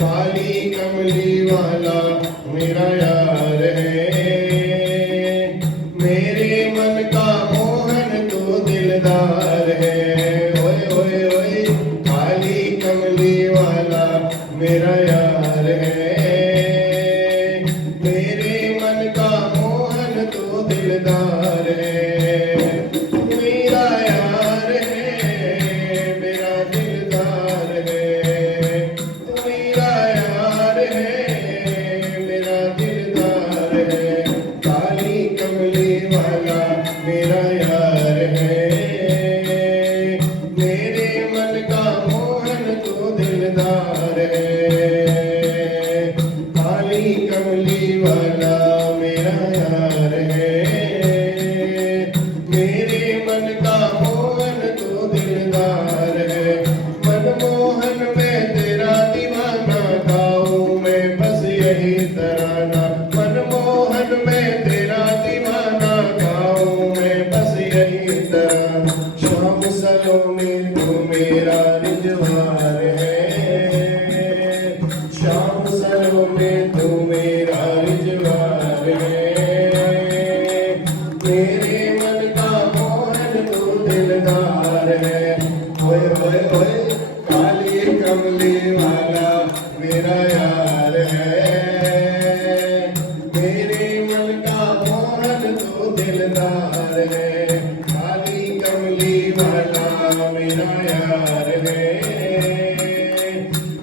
काली कमली वाला मेरा यार है, मेरे मन का मोहन तो दिलदार है। ओए ओए ओए काली कमली वाला मेरा यार है, मेरे मन का मोहन तो दिलदार है। मेरा यार है, मेरा दिलदार है, मेरा यार है, मेरा दिलदार है। काली कमली वाला मेरा यार है, मेरे मन का मोहन तो दिलदार है। काली कमली वाला मेरा यार है, मेरे मन का मोहन तो दिलदार है। मनमोहन में तेरा दीवाना गाऊं मैं बस यही तराना। मनमोहन में तेरा दीवाना गाऊं मैं बस यही तराना। शाम सलोने तू मेरा रिजवार है, शाम सलोने तू मेरा रिजवार है। मेरे मन का मोहन तो दिलदार है। ओए ओए ओए काली कमली वाला मेरा यार है, मेरे मन का मोहन तो दिलदार है। काली कमली वाला मेरा यार है,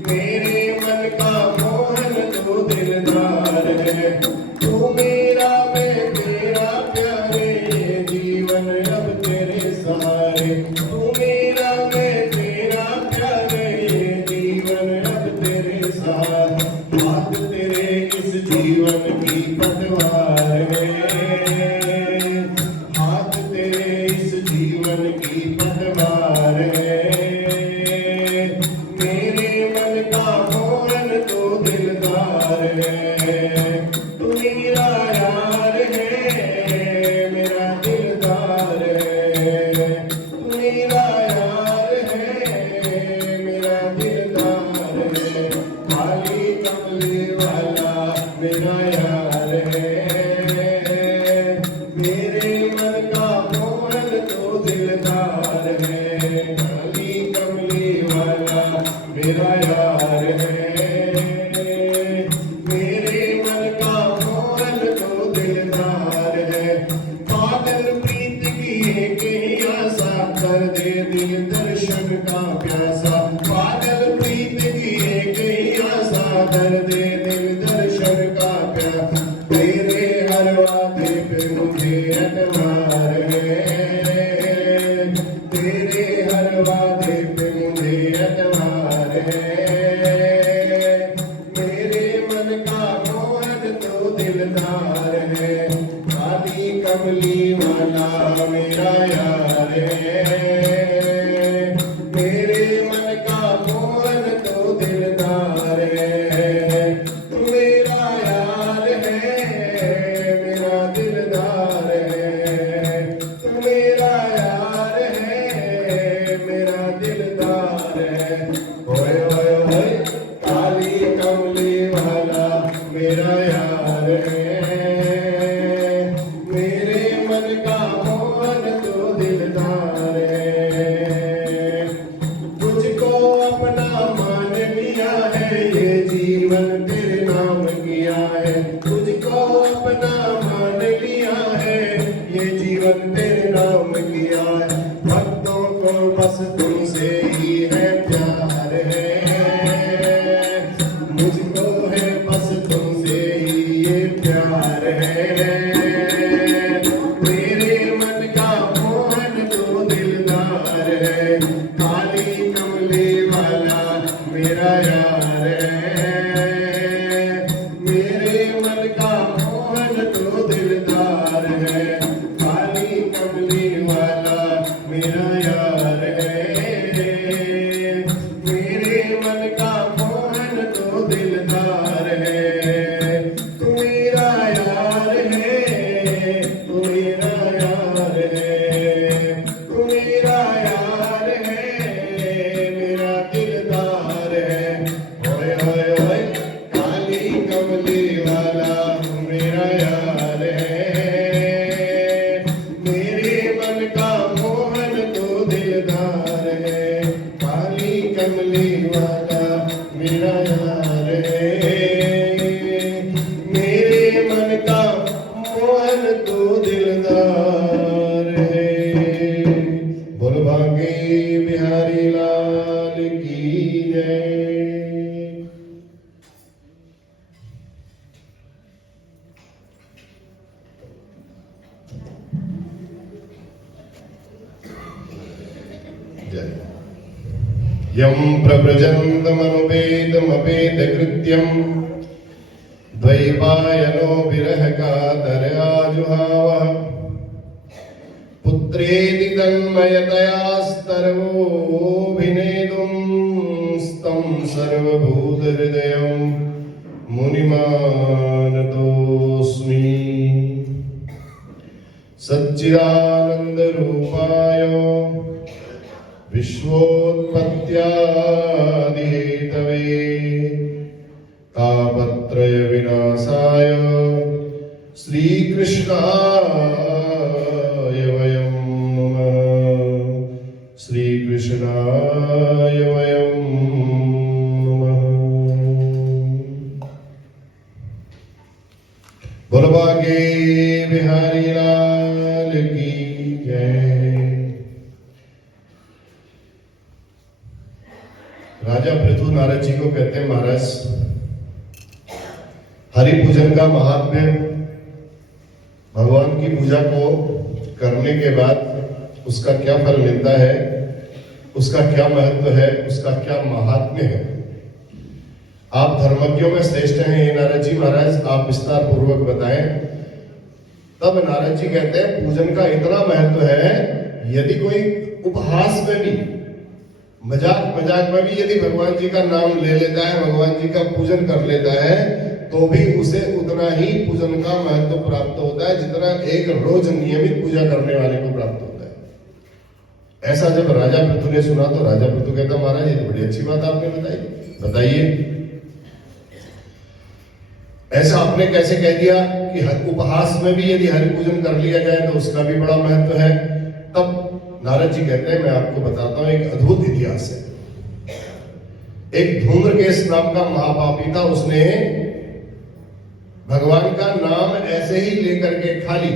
मेरे मन का मोहन तो दिलदार है। तू मेरा मैं तेरा प्यारे, जीवन अब तेरे सहारे। तू मेरा मैं तेरा प्यारे, जीवन अब तेरे सहारे। हाथ तेरे इस जीवन की पतवार है, हाथ तेरे इस जीवन की पतवार है। मेरे मन का मोहन तो दिलदार है। तू मेरा यार है, मेरा दिलदार है। तू मेरा यार है, मेरा दिलदार है। काली कमली वाला मेरा यार है, मेरे मन का मोहन तो दिलदार है। काली कमली वाला मेरा यार है, मेरे मन का मोहन तो दिलदार है। पागल प्रीत की एक ही आशा, कर दे दिल दर्शन का प्यासा। पागल प्रीत की एक ही आशा, कर दे दिल दर्शन का प्यासा। तेरे हर वादे पे मुझे एतबार है, तेरे हर वादे पे मुझे एतबार है। मेरे मन का मोहन तो दिलदार है। काली कमली वाला मेरा यार है, मेरे मन का मोहन तो दिलदार है। तू मेरा यार है, मेरा दिलदार है। तू मेरा यार है, मेरा दिलदार है। ओए ओए ओए काली कमली वाला मेरा यार है, मेरे मन का मोहन तो दिलदार है। तुझको अपना मान लिया है, ये जीवन तेरे नाम किया है। तुझको अपना मान लिया है, ये जीवन तेरे नाम किया है। भक्तों को बस तुमसे ही है प्यार है, मुझको है बस तुमसे ही ये प्यार है। मेरे मन का मोहन तो दिलदार है। काली कमली वाला मेरा यार है, मेरे मन का मोहन तो दिलदार है। काली कमली वाला मेरा यार है, मेरे मन का मोहन तो दिलदार है। तू मेरा यार है, तू मेरा यार है, तू मेरा यार है, मेरा दिलदार कमली वाला मेरा यार है, मेरे मन का मोहन तू दिलदार है। बोल भागे बिहारी लाल की जय। यं प्रव्रजन्तमनुपेतमपेतकृत्यं द्वैपायनो विरहकातराजुहावः पुत्रेति तन्मयतयास्तर्वोऽभिनेतुं स्तं सर्वभूतहृदयं मुनिमानतोऽस्मि। सच्चिदानन्दरूपाय विश्वोत्पत्त्यादिहेतवे तापत्रय विनाशाय श्रीकृष्णाय वयं नमः, श्रीकृष्णाय वयं नमः। बोल भागे बिहारी लाल की जय। राजा पृथु नारद जी को कहते हैं, महाराज हरि पूजन का महात्म्य, भगवान की पूजा को करने के बाद उसका क्या फल मिलता है, उसका क्या महत्व है, उसका क्या महात्म्य है। आप धर्मज्ञों में श्रेष्ठ हैं ये नारद जी महाराज, आप विस्तार पूर्वक बताएं। तब नारद जी कहते हैं पूजन का इतना महत्व है, यदि कोई उपहास में भी, मजाक में भी यदि भगवान जी का नाम ले लेता है, भगवान जी का पूजन कर लेता है, तो भी उसे उतना ही पूजन का महत्व प्राप्त होता है जितना एक रोज नियमित पूजा करने वाले को प्राप्त होता है। ऐसा जब राजा पृथु ने सुना तो राजा पृथु कहता, महाराज ये तो बड़ी अच्छी बात आपने बताई, बताइए ऐसा आपने कैसे कह दिया कि उपहास में भी यदि हरि पूजन कर लिया जाए तो उसका भी बड़ा महत्व है। तब नारद जी कहते हैं, मैं आपको बताता हूं एक अद्भुत इतिहास है। एक धूम्रकेश नाम का महापापी था, उसने भगवान का नाम ऐसे ही लेकर के, खाली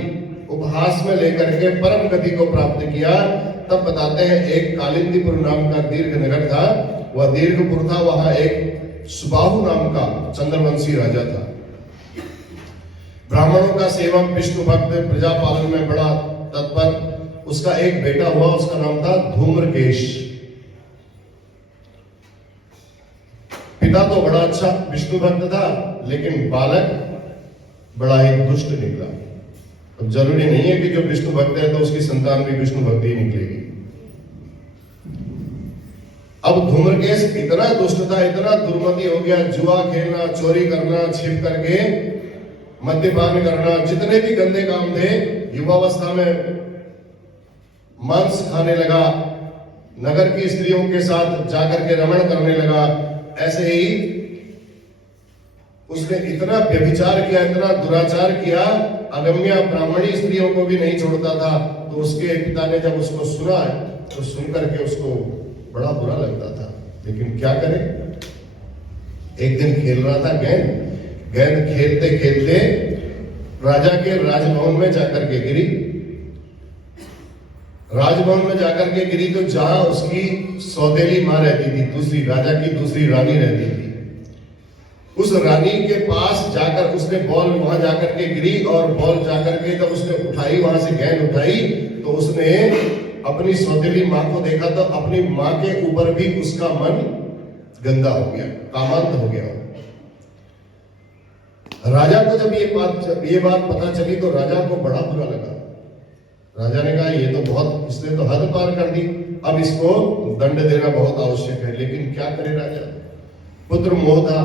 उपहास में लेकर के परम गति को प्राप्त किया। तब बताते हैं एक कालिंदीपुर नाम का दीर्घ नगर था, वह दीर्घपुर था, वहां एक सुबाहु नाम का चंद्रवंशी राजा था, ब्राह्मणों का सेवक, विष्णु भक्त, प्रजा पालन में बड़ा तत्पर। उसका एक बेटा हुआ, उसका नाम था धूम्रकेश। पिता तो बड़ा अच्छा विष्णु भक्त था, लेकिन बालक बड़ा ही दुष्ट निकला। अब जरूरी नहीं है कि जो विष्णु भक्त है तो उसकी संतान भी विष्णु भक्त ही निकलेगी। अब धूम्रकेश इतना दुष्ट था, इतना दुर्मति हो गया, जुआ खेलना, चोरी करना, छिप करके मद्यपान करना, जितने भी गंदे काम थे, युवावस्था में मांस खाने लगा, नगर की स्त्रियों के साथ जाकर के रमण करने लगा। ऐसे ही उसने इतना व्यभिचार किया, इतना दुराचार किया, अगम्य ब्राह्मणी स्त्रियों को भी नहीं छोड़ता था। तो उसके पिता ने जब उसको सुना तो सुनकर के उसको बड़ा बुरा लगता था, लेकिन क्या करे। एक दिन खेल रहा था गेंद खेलते खेलते राजा के राजभवन में जाकर के गिरी। राजभवन में जाकर के गिरी तो जहां उसकी सौतेली मां रहती थी, दूसरी राजा की दूसरी रानी रहती थी, उस रानी के पास जाकर उसने बॉल वहां जाकर के गिरी, और बॉल जाकर के जब उसने उठाई, वहां से गेंद उठाई, तो उसने अपनी सौतेली मां को देखा तो अपनी मां के ऊपर भी उसका मन गंदा हो गया, कामांत हो गया। राजा को जब ये बात पता चली तो राजा को बड़ा बुरा लगा। राजा ने कहा ये तो बहुत, इसने तो हद पार कर दी, अब इसको दंड देना बहुत आवश्यक है। लेकिन क्या करे राजा, पुत्र मोह था,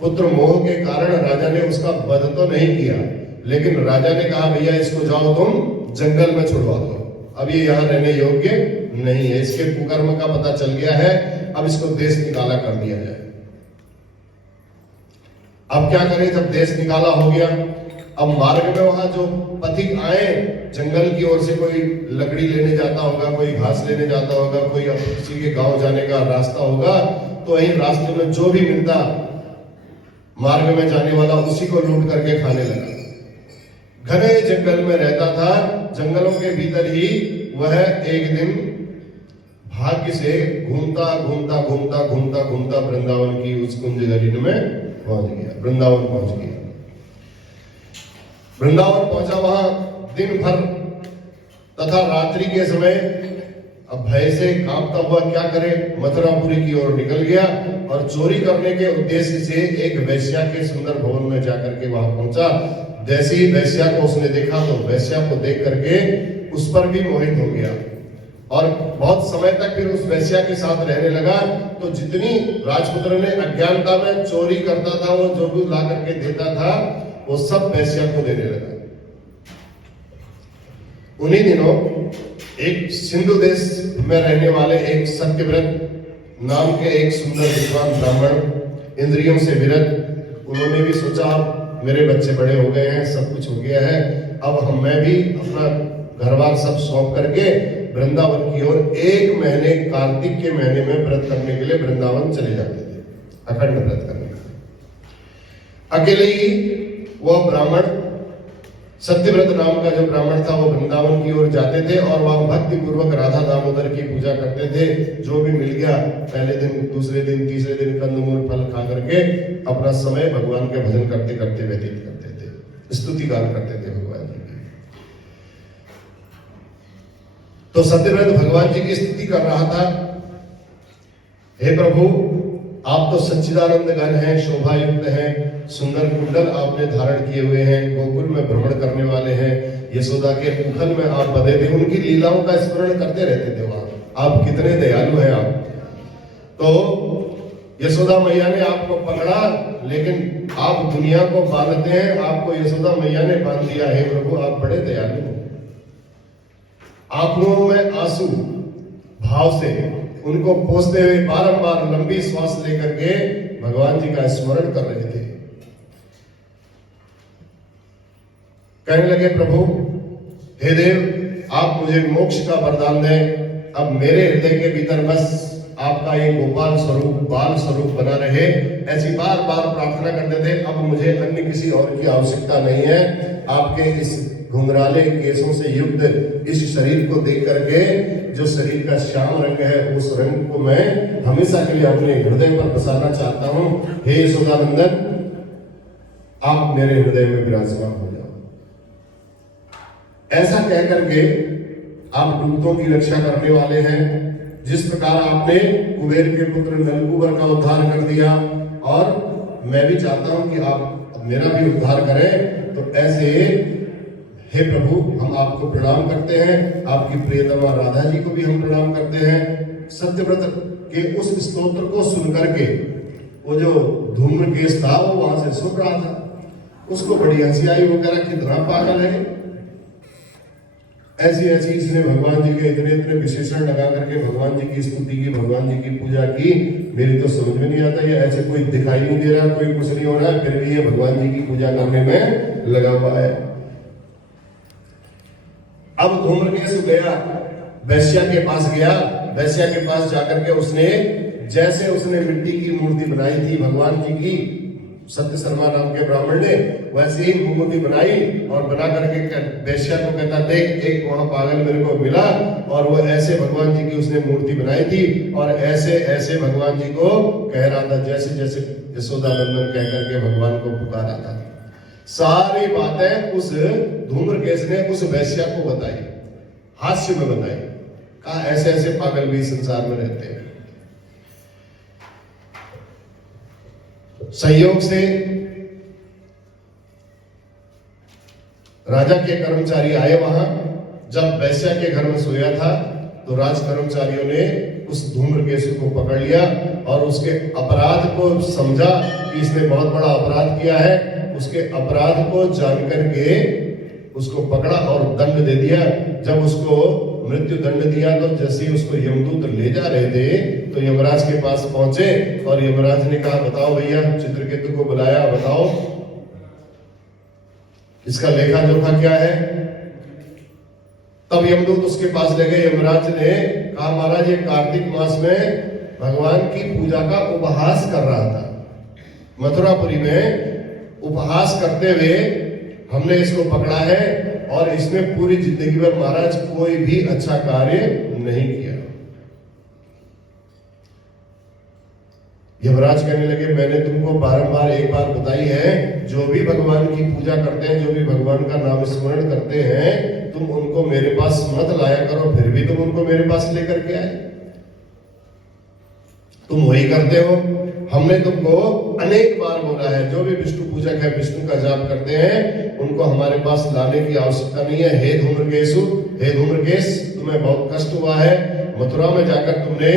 पुत्र मोह के कारण राजा ने उसका वध तो नहीं किया, लेकिन राजा ने कहा भैया इसको जाओ तुम जंगल में छुड़वा दो, अब ये यहाँ रहने योग्य नहीं है, इसके कुकर्म का पता चल गया है, अब इसको देश निकाला कर दिया जाए। अब क्या करें, जब देश निकाला हो गया अब मार्ग में वहां जो पथिक आए, जंगल की ओर से कोई लकड़ी लेने जाता होगा, कोई घास लेने जाता होगा, कोई किसी के गांव जाने का रास्ता होगा, तो वही रास्ते में जो भी मिलता मार्ग में जाने वाला उसी को लूट करके खाने लगा। घने जंगल में रहता था, जंगलों के भीतर ही वह एक दिन भाग्य से घूमता घूमता घूमता घूमता घूमता वृंदावन की उस कुंज गरीन में पहुंच गया, वृंदावन पहुंच गया। वृंदावन पहुंचा, वहां दिन भर तथा रात्रि के समय अब भय से कांपता हुआ क्या करे, मथुरापुरी की ओर निकल गया और चोरी करने के उद्देश्य से एक वैश्या के सुंदर भवन में जाकर के वहां पहुंचा। जैसे ही वैश्या को उसने देखा तो वैश्या को देख करके उस पर भी मोहित हो गया और बहुत समय तक फिर उस वैश्या के साथ रहने लगा। तो जितनी राजपुत्र ने अज्ञानता में चोरी करता था, वो जो भी ला करके देता था, वो सब वैश्या को देने लगा। उन्हीं दिनों एक सिंधु देश में रहने वाले एक सत्यव्रत नाम के एक सुंदर विद्वान ब्राह्मण, इंद्रियों से विरत, उन्होंने भी सोचा मेरे बच्चे बड़े हो गए हैं, सब कुछ हो गया है, अब मैं भी अपना घर बार सब सौंप करके वृंदावन की ओर 1 महीने, कार्तिक के महीने में व्रत करने के लिए वृंदावन चले जाते थे, अखंड व्रत करने के लिए। अकेले ही वह ब्राह्मण, सत्यव्रत नाम का जो ब्राह्मण था, वो वृंदावन की ओर जाते थे और वहां भक्ति पूर्वक राधा दामोदर की पूजा करते थे। जो भी मिल गया, पहले दिन, दूसरे दिन, तीसरे दिन कंदमूल फल खा करके अपना समय भगवान के भजन करते करते व्यतीत करते थे, स्तुति गान करते थे भगवान जी की। तो सत्यव्रत भगवान जी की स्तुति कर रहा था, हे प्रभु, आप तो सच्चिदानंद घन हैं, शोभा युक्त हैं, सुंदर कुंडल आपने धारण किए हुए हैं, गोकुल में भ्रमण करने वाले हैं, यशोदा के उखल में आप बधे थे, उनकी लीलाओं का स्मरण करते रहते थे वहां। आप कितने दयालु हैं आप। तो यशोदा मैया ने आपको पकड़ा, लेकिन आप दुनिया को बांधते हैं, आपको यशोदा मैया ने बांध दिया है। प्रभु आप बड़े दयालु हैं। आंखों में आंसू भाव से उनको पोंछते हुए बारंबार लंबी श्वास लेकर के भगवान जी का स्मरण कर रहे थे। कहने लगे, प्रभु हे देव, आप मुझे मोक्ष का वरदान दें। अब मेरे हृदय के भीतर बस आपका ये गोपाल स्वरूप, बाल स्वरूप बना रहे, ऐसी बार बार प्रार्थना करते थे। अब मुझे अन्य किसी और की आवश्यकता नहीं है। आपके इस घुंघराले केसों से युक्त इस शरीर को देख करके, जो शरीर का श्याम रंग है, उस रंग को मैं हमेशा के लिए अपने हृदय पर बसाना चाहता हूं। हे यशोदानंदन, आप मेरे हृदय में विराजमान हो जाओ। ऐसा कह करके आप दूतों की रक्षा करने वाले हैं। जिस प्रकार आपने कुबेर के पुत्र नलकूबर का उद्धार कर दिया, और मैं भी चाहता हूं कि आप मेरा भी उद्धार करें। तो ऐसे हे प्रभु, हम आपको प्रणाम करते हैं। आपकी प्रियतमा राधा जी को भी हम प्रणाम करते हैं। सत्यव्रत के उस स्तोत्र को सुनकर के वो जो धूम्रकेश था, वो वहां से सुन रहा था। उसको बड़ी हंसी आई, वो कह रहा कितना पागल है। ऐसी ऐसी इसने भगवान जी के इतने इतने विशेषण लगा करके भगवान जी की स्तुति की, भगवान जी की पूजा की। मेरी तो समझ में नहीं आता, ये ऐसे कोई दिखाई नहीं दे रहा, कोई कुछ नहीं हो रहा, फिर भी ये भगवान जी की पूजा करने में लगा हुआ है। अब धूम्रकेश गया, वैश्या के पास गया। वैश्या के पास जाकर के उसने, जैसे उसने मिट्टी की मूर्ति बनाई थी भगवान जी की, सत्य शर्मा नाम के ब्राह्मण ने, वैसे ही मूर्ति बनाई और बना करके वैश्या को कहता, देख एक वहां पागल मेरे को मिला, और वो ऐसे भगवान जी की उसने मूर्ति बनाई थी और ऐसे ऐसे भगवान जी को कह रहा था, जैसे जैसे यशोदानंदन कह करके भगवान को पुकारा था। सारी बातें उस धूम्रकेश ने उस वैश्या को बताई, हास्य में बताई। कहा ऐसे ऐसे पागल भी संसार में रहते हैं। संयोग से राजा के कर्मचारी आए वहां। जब वैश्या के घर में सोया था, तो राज कर्मचारियों ने उस धूम्रकेश को पकड़ लिया और उसके अपराध को समझा कि इसने बहुत बड़ा अपराध किया है। उसके अपराध को जानकर के उसको पकड़ा और दंड दे दिया। जब उसको मृत्यु दंड दिया, तो जैसे ही उसको यमदूत ले जा रहे थे, तो यमराज के पास पहुंचे और यमराज ने कहा, बताओ भैया, चित्रकेतु को बुलाया, बताओ इसका लेखा जोखा क्या है? तब यमदूत उसके पास ले गए। यमराज ने कहा महाराज ये कार्तिक मास में भगवान की पूजा का उपहास कर रहा था, मथुरापुरी में उपहास करते हुए हमने इसको पकड़ा है और इसने पूरी जिंदगी भर महाराज कोई भी अच्छा कार्य नहीं किया। यमराज कहने लगे मैंने तुमको बारंबार एक बार बताई है, जो भी भगवान की पूजा करते हैं, जो भी भगवान का नाम स्मरण करते हैं, तुम उनको मेरे पास मत लाया करो। फिर भी तुम उनको मेरे पास लेकर के आए, तुम वही करते हो। हमने तुमको अनेक बार बोला है, जो भी विष्णु पूजक है, विष्णु का जाप करते हैं, उनको हमारे पास लाने की आवश्यकता नहीं है। हे धूम्रकेशु, हे धूम्रकेश, तुम्हें बहुत कष्ट हुआ है। मथुरा में जाकर तुमने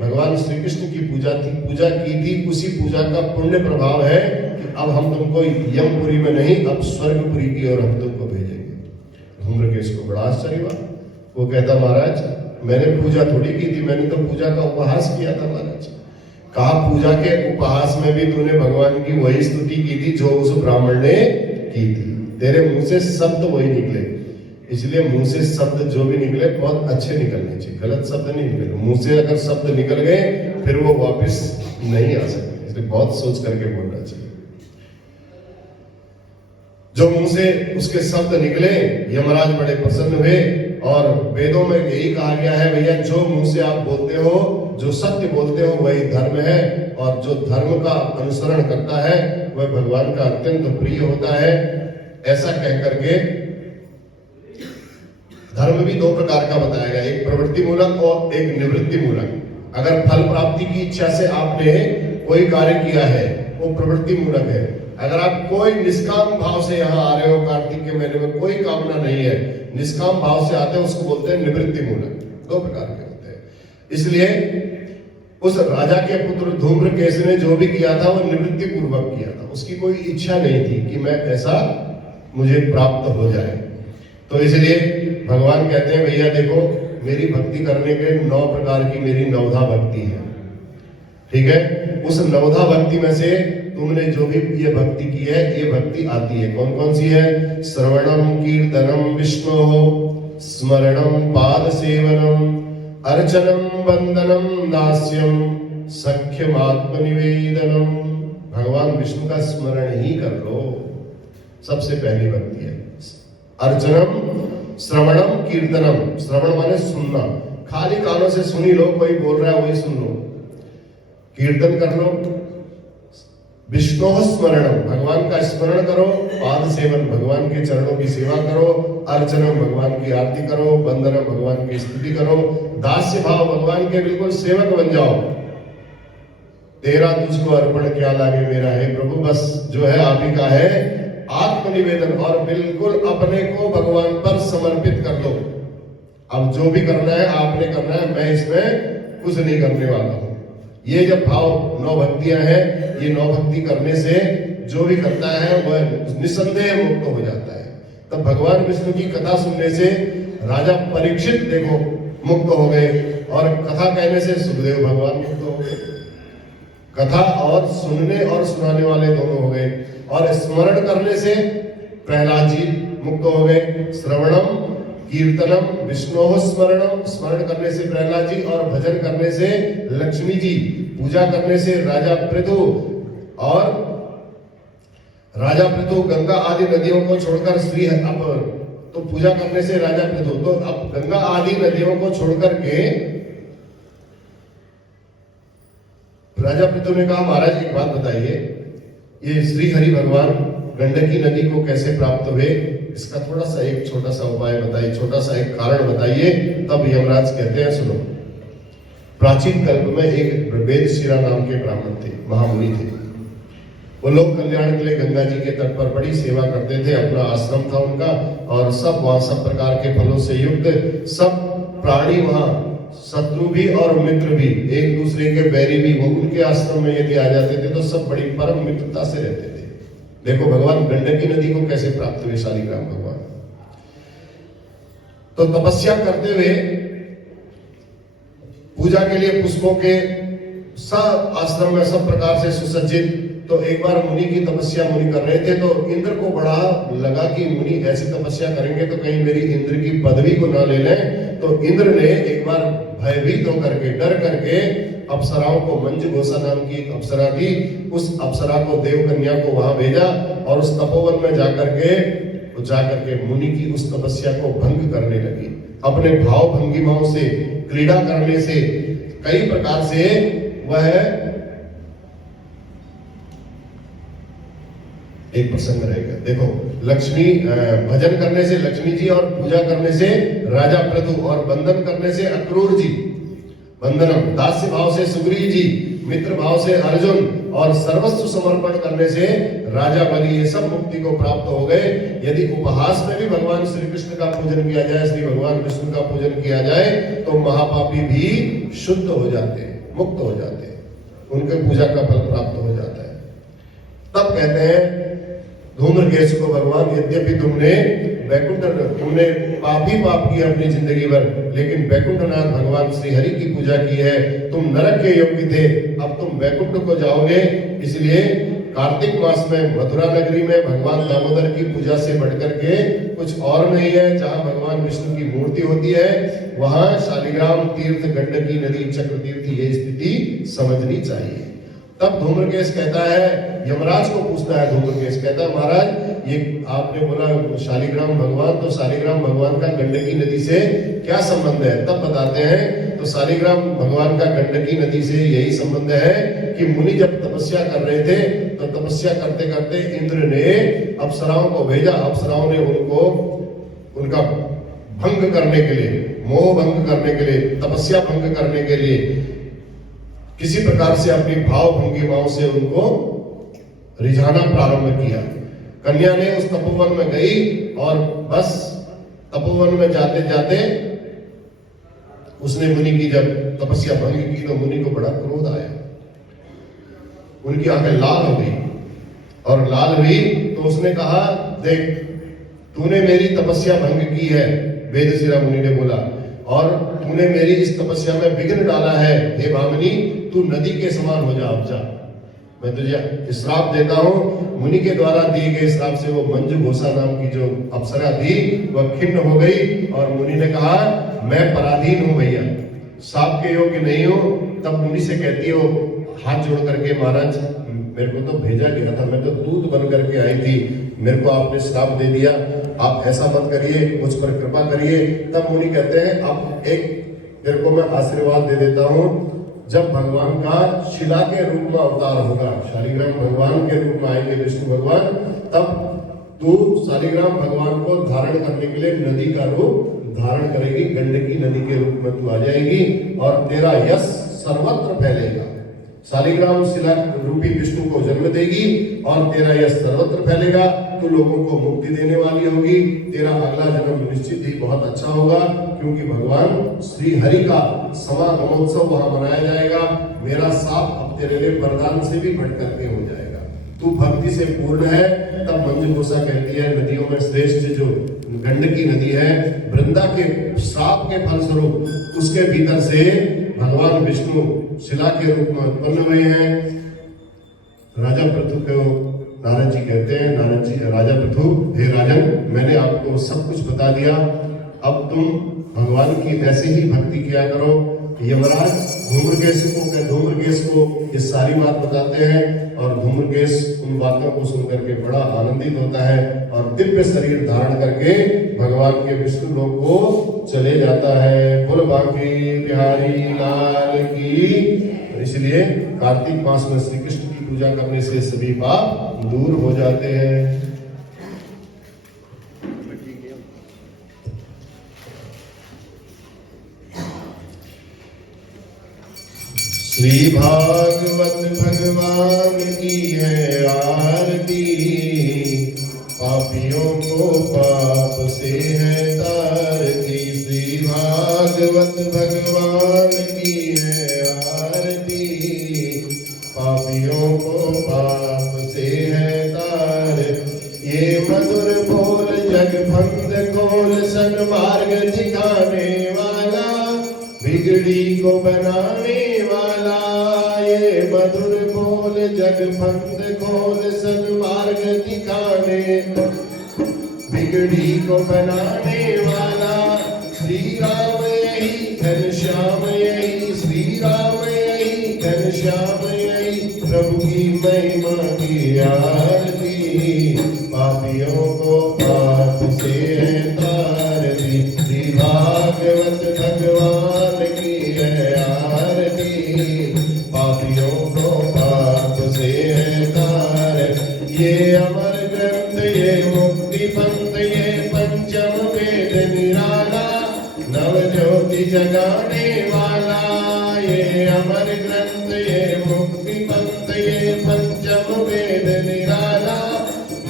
भगवान श्री कृष्ण की पूजा की थी। उसी पूजा का पुण्य प्रभाव है कि अब हम तुमको यमपुरी में नहीं, अब स्वर्गपुरी की ओर हम तुमको भेजेंगे। धूम्रकेश को बड़ा आश्चर्य हुआ। वो कहता महाराज मैंने पूजा थोड़ी की थी, मैंने तो पूजा का उपहास किया था महाराज। कहा पूजा के उपहास में भी तूने भगवान की वही स्तुति की थी जो उस ब्राह्मण ने की थी। तेरे मुंह से शब्द वही निकले, इसलिए मुंह से शब्द जो भी निकले बहुत अच्छे निकलने चाहिए, गलत शब्द नहीं निकले। मुंह से अगर शब्द निकल गए फिर वो वापस नहीं आ सकते, इसलिए बहुत सोच करके बोलना चाहिए। जो मुंह से उसके शब्द निकले, यमराज बड़े प्रसन्न हुए। और वेदों में यही कहा गया है भैया, जो मुंह से आप बोलते हो, जो सत्य बोलते हो वही धर्म है, और जो धर्म का अनुसरण करता है वह भगवान का अत्यंत प्रिय होता है। ऐसा कह करके धर्म भी दो प्रकार का बताया गया, एक प्रवृत्ति मूलक और एक निवृत्ति मूलक। अगर फल प्राप्ति की इच्छा से आपने कोई कार्य किया है वो प्रवृत्ति मूलक है। अगर आप कोई निष्काम भाव से यहाँ आ रहे हो, कार्तिक के महीने में कोई कामना नहीं है, निष्काम भाव से आते हैं, उसको बोलते हैं निवृत्ति मूलक। दो प्रकार के होते हैं। इसलिए उस राजा के पुत्र धूम्रकेश ने जो भी किया था वो निवृत्ति पूर्वक किया था, उसकी कोई इच्छा नहीं थी कि मैं ऐसा मुझे प्राप्त हो जाए। तो इसलिए भगवान कहते हैं भैया देखो, मेरी भक्ति करने के 9 प्रकार की मेरी नवधा भक्ति है, ठीक है। उस नवधा भक्ति में से तुमने जो भी ये भक्ति की है, ये भक्ति आती है। कौन कौन सी है? श्रवणम कीर्तनम विष्णोः, स्मरणम पाद सेवनम, अर्चनम वंदनम दास्यम, सख्यम आत्मनिवेदनम। भगवान विष्णु का स्मरण ही कर लो, सबसे पहली भक्ति है। अर्चनम, श्रवणम, कीर्तनम। श्रवण माने सुनना, खाली कानों से सुनी लो, कोई बोल रहा है वही सुन लो। कीर्तन कर लो। विष्णु स्मरणम, भगवान का स्मरण करो। पाद सेवन, भगवान के चरणों की सेवा करो। अर्चनम, भगवान की आरती करो। वंदनम, भगवान की स्तुति करो। दास्य भाव, भगवान के बिल्कुल सेवक बन जाओ। तेरा तुझको अर्पण क्या लागे मेरा, है प्रभु, बस जो है आप ही का है। आत्मनिवेदन, और बिल्कुल अपने को भगवान पर समर्पित कर दो। अब जो भी करना है आपने करना है, मैं इसमें कुछ नहीं करने वाला हूं। ये जब भाव 9 भक्तियां हैं, ये 9 भक्ति करने से जो भी करता है वह निसंदेह मुक्त हो जाता है। तब भगवान विष्णु की कथा सुनने से राजा परीक्षित देखो मुक्त हो गए, और कथा कहने से सुखदेव भगवान मुक्त हो गए। कथा और सुनने और सुनाने वाले दोनों हो गए। और स्मरण करने से प्रहलाद जी मुक्त हो गए। श्रवणम कीर्तनम विष्णोः स्मरणम, स्मरण करने से प्रहलाद जी, और भजन करने से लक्ष्मी जी, पूजा करने से राजा पृथु, और राजा पृथु गंगा आदि नदियों को छोड़कर श्री, अब तो पूजा करने से राजा पृथु, तो अब गंगा आदि नदियों को छोड़कर के राजा पृथु ने कहा महाराज एक बात बताइए, ये श्री हरि भगवान गंडकी नदी को कैसे प्राप्त हुए, इसका थोड़ा सा एक छोटा सा उपाय बताइए, छोटा सा एक कारण बताइए। तब यमराज कहते हैं सुनो, प्राचीन कल्प में एक वेदशिरा नाम के ब्राह्मण थे, महामुनि थे। वो लोग कल्याण के लिए गंगा जी के तट पर बड़ी सेवा करते थे। अपना आश्रम था उनका, और सब वहां सब प्रकार के फलों से युक्त, सब प्राणी वहां, शत्रु भी और मित्र भी, एक दूसरे के बैरी भी, वो उनके आश्रम में यदि आ जाते थे तो सब बड़ी परम मित्रता से रहते थे। देखो भगवान गंडकी नदी को कैसे प्राप्त हुए शालिग्राम भगवान। तो तपस्या करते हुए पूजा के लिए पुष्पों के सब आश्रम में सब प्रकार से सुसज्जित तो एक बार मुनि की तपस्या मुनि कर रहे थे, तो इंद्र को बड़ा लगा कि मुनि ऐसी तपस्या करेंगे तो कहीं मेरी इंद्र की पदवी को ना ले लें। तो इंद्र ने एक बार भयभीत होकर के, डर करके अप्सराओं को, मंजू घोषा नाम की एक अप्सरा थी, उस अप्सरा को, देवकन्या को वहां भेजा और उस तपोवन में जाकर के मुनि की उस तपस्या को भंग करने लगी। अपने भाव भंगिमाओं से, क्रीड़ा करने से, कई प्रकार से वह एक प्रसंग रहेगा। देखो, लक्ष्मी भजन करने से लक्ष्मी जी, और पूजा करने से राजा पृथु, और बंधन करने से अक्रूर जी, बंधनम, दास्य भाव से सुग्रीव जी, मित्र भाव से अर्जुन, और सर्वस्व समर्पण करने से राजा बलि, ये सब मुक्ति को प्राप्त हो गए। यदि उपहास में भी भगवान श्री कृष्ण का पूजन किया जाए, श्री भगवान विष्णु का पूजन किया जाए, तो महापापी भी शुद्ध हो जाते हैं, मुक्त हो जाते हैं, उनके पूजा का फल प्राप्त हो जाता है। तब कहते हैं धूम्रकेश को भगवान, यद्यपि तुमने पाप किया अपनी जिंदगी भर, लेकिन वैकुंठनाथ भगवान श्री हरि की पूजा की है, तुम नरक के योग्य थे, अब तुम वैकुंठ को जाओगे। इसलिए कार्तिक मास में मथुरा नगरी में भगवान दामोदर की पूजा से बढ़कर के कुछ और नहीं है। जहां भगवान विष्णु की मूर्ति होती है, वहां शालिग्राम तीर्थ, गंडकी नदी, चक्र तीर्थ, ये स्थिति समझनी चाहिए। तब धूम्रकेश कहता है, यमराज को पूछता है, धूम्रकेश कहता है, महाराज ये आपने बोला शालिग्राम भगवान, तो शालिग्राम भगवान का गंडकी नदी से क्या संबंध है? तब बताते हैं, तो शालिग्राम भगवान का गंडकी नदी से यही संबंध है कि मुनि जब तपस्या कर रहे थे, तो तपस्या करते करते इंद्र ने अप्सराओं को भेजा। अप्सराओं ने उनका भंग करने के लिए, मोह भंग करने के लिए, तपस्या भंग करने के लिए किसी प्रकार से अपनी भाव भंगिमाओं से उनको रिझाना प्रारंभ किया। कन्या ने उस तपोवन में गई और बस तपोवन में जाते जाते उसने मुनि की जब तपस्या भंग की, तो मुनि को बड़ा क्रोध आया, उनकी आंखें लाल हो गई, और लाल हुई तो उसने कहा, देख तूने मेरी तपस्या भंग की है, वेदशिरा मुनि ने बोला, और तूने मेरी इस तपस्या में विघ्न डाला है। हे भामिनी, तू नदी के समान हो जा, अब जा, मैं तुझे श्राप देता हूं। मुनि के द्वारा दिए गए श्राप से वो मंजू घोषा नाम की जो अप्सरा थी, वह खिन्न हो गई, और मुनि ने कहा, मैं पराधीन हूं भैया, श्राप के योग्य नहीं हूं। तब मुनि से कहती हो, हाथ जोड़ करके, महाराज मेरे को तो भेजा गया था, मैं तो दूत बन करके आई थी, मेरे को आपने श्राप दे दिया, आप ऐसा मत करिए, मुझ पर कृपा करिए। तब मुनि कहते हैं, अब एक तेरे को मैं आशीर्वाद दे देता हूं, जब भगवान का शिला के रूप में अवतार होगा, शालिग्राम भगवान के रूप में आएंगे विष्णु भगवान, तब तू शालिग्राम भगवान को धारण करने के लिए नदी का रूप धारण करेगी, गंडकी नदी के रूप में तू आ जाएगी, और तेरा यश सर्वत्र फैलेगा। शालिग्राम शिला रूपी विष्णु को जन्म देगी और तेरा यश सर्वत्र फैलेगा, तू लोगों को मुक्ति देने वाली होगी, तेरा अगला जन्म निश्चित ही बहुत अच्छा होगा, क्योंकि भगवान श्री हरि का समागमोत्सव वहां मनाया जाएगा। मेरा साप अब तेरे लिए वरदान से भी बढ़ करके हो जाएगा, तू भक्ति से पूर्ण है। तब मंजू घोषा कहती है, नदियों में श्रेष्ठ जो गंडकी नदी है, वृंदा के श्राप के फलस्वरूप उसके भीतर से भगवान विष्णु शिला के रूप में उत्पन्न हुए हैं। राजा पृथु को नारद जी कहते हैं, नारद जी, राजा पृथु, हे राजन, मैंने आपको सब कुछ बता दिया, अब तुम भगवान की ऐसे ही भक्ति किया करो। यमराज धूम्रकेश को ये सारी बात बताते हैं, और धूम्रकेश उन बातों को सुनकर के बड़ा आनंदित होता है, और दिव्य शरीर धारण करके भगवान के विष्णु लोक को चले जाता है। बोल बांके बिहारी लाल की। इसलिए कार्तिक मास में श्री कृष्ण की पूजा करने से सभी पाप दूर हो जाते हैं। श्री भागवत भगवान की है आरती, पापियों को पाप से है तारती। श्री भागवत भगवान की है आरती, पापियों को पाप से है तारती। ये मधुर बोल जगभंग खोल, सन्मार्ग दिखाने वाला, बिगड़ी को बनाने वाला, ये मधुर बोल जगफंद खोल सन्मार्ग दिखाने बिगड़ी को बनाने वाला श्री राम यही घनश्याम यही श्री राम यही घनश्याम यही प्रभु की महिमा की आरती पापियों को पाप से तार दी श्री भागवत भगवान की है आरती पापियों को पाप से तार ये अमर ग्रंथ ये मुक्ति पंथ ये पंचम वेद निराला नव ज्योति जगाने वाला ये अमर ग्रंथ ये मुक्ति पंथ ये पंचम वेद निराला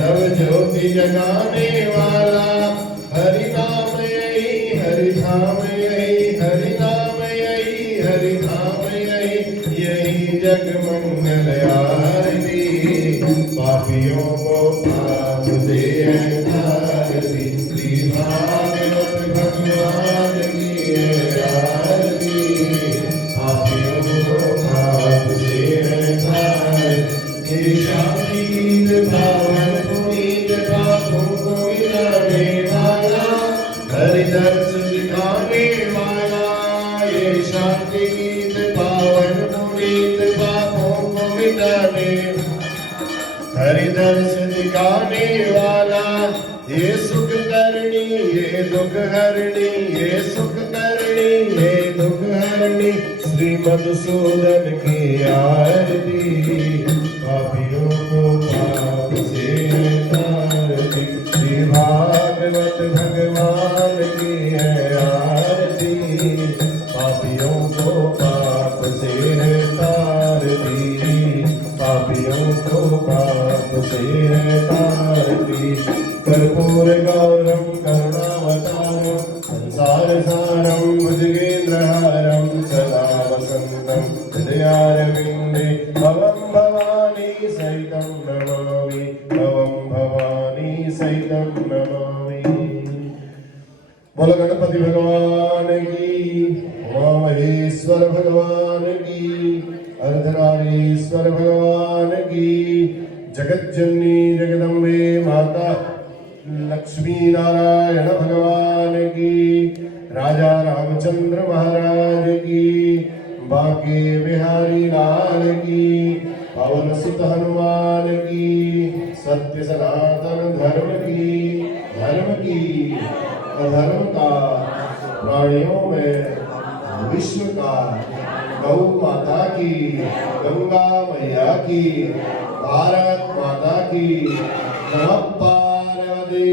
नव ज्योति जगाने वाला हरि नाम यही हरि धाम यही हरि नाम यही हरि धाम यही यही जग मंगल आरती पापियों को पाप से तारती श्री भागवत भगवान की आरती पापियों को पाप से तारती शांति गीत भावन पुनीत पापों को मिटाने वाला हरि दर्श दिखाने वाला ये शांति गीत पावन पुनीत पापों को मिटाने हरि दर्श दिखाने वाला ये सुख करनी ये दुख हरणी ये सुख करनी ये दुख हरणी श्री मधुसूदन की आरती पापियों को पाप से तारती श्री भागवत भगवान की है आरती पापियों को पाप से तारती पापियों को पाप से तारती कर्पूर गौरम करुणावतारम संसार सारम भुजगेन्द्रहारम सदा वसंतम हृदयारविंदे भवं भवानी सहितं नमामि भवं भवानी सहितं नमामि। बोलो गणपति भगवान की उमा महेश्वर भगवान की अर्धनारीश्वर भगवान की जगत जननी जगदम्बे माता लक्ष्मी नारायण भगवान की राजा रामचंद्र महाराज की बाके बिहारी लाल की पवन सुत हनुमान की सत्य सनातन धर्म की अधर्म का प्राणियों में विश्व का गौ माता की गंगा मैया की भारत माता की नमः पार्वती